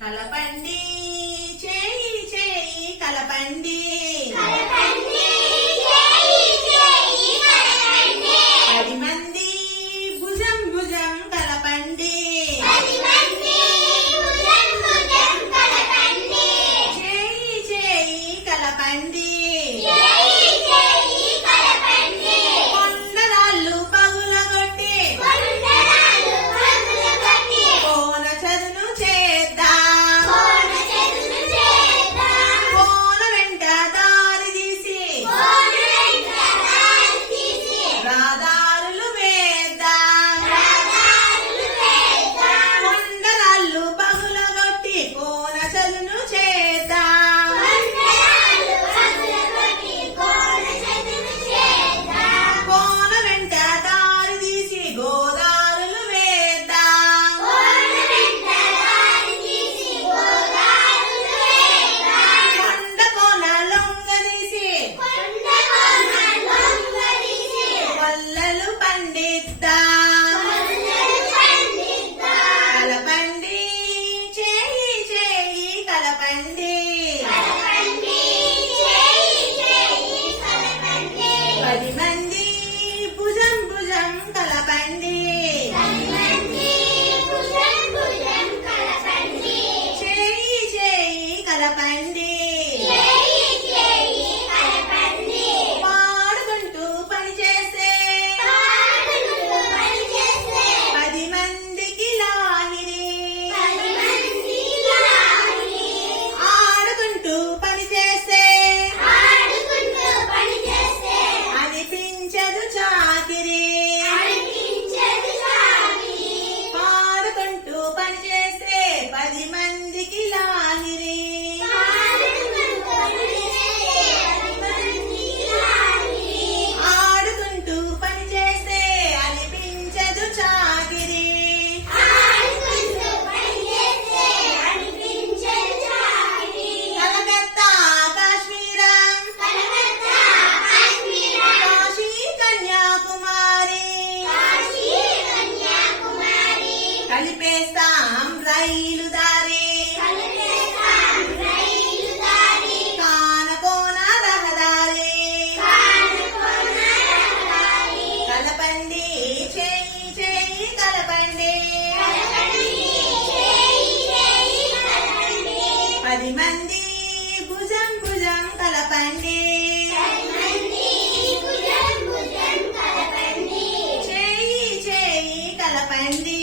కలపండి చేయి చేయి కలపండి. పండిద్దాం కలపండి. చేయి చేయి కలపండి. పది మంది భుజం భుజం కలపండి. చేయి చేయి కలపండి. కలిపేస్తాం రైలు దారే. కానకోన కలపండి కలపండి. కలపండి చేయి కలపండి.